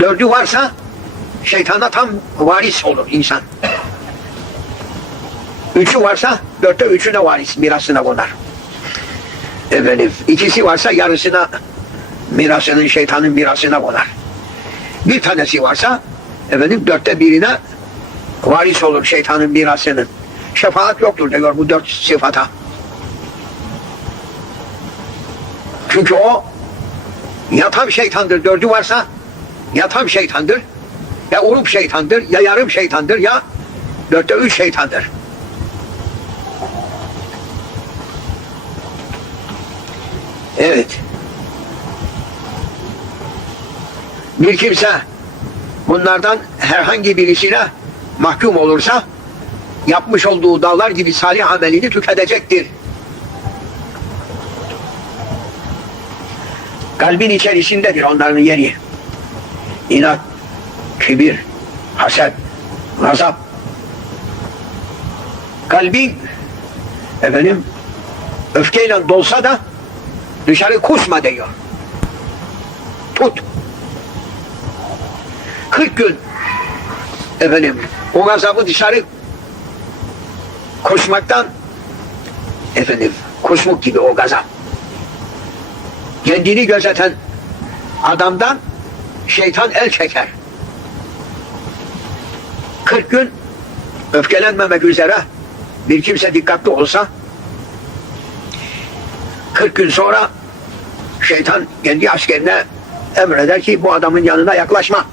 Dördü varsa şeytana tam varis olur insan. Üçü varsa dörtte üçü de varis mirasına konar. Efendim ikisi varsa yarısına mirasının şeytanın mirasına konar. Bir tanesi varsa efendim dörtte birine varis olur şeytanın mirasının. Şefaat yoktur diyor bu dört sıfata. Çünkü o ya tam şeytandır dördü varsa ya tam şeytandır ya urup şeytandır ya yarım şeytandır ya dörtte üç şeytandır. Evet. Bir kimse bunlardan herhangi birisine mahkum olursa yapmış olduğu dağlar gibi salih amelini tüketecektir. Kalbin içerisindedir onların yeri. İnat, kibir, haset, gazap. Kalbin efendim öfkeyle dolsa da dışarı kusma diyor. Tut. 40 gün efendim o gazabı dışarı kusmaktan efendim kusmuk gibi o gazap. Kendini gözeten adamdan şeytan el çeker. 40 gün öfkelenmemek üzere bir kimse dikkatli olsa 40 gün sonra şeytan kendi askerine emreder ki bu adamın yanına yaklaşma.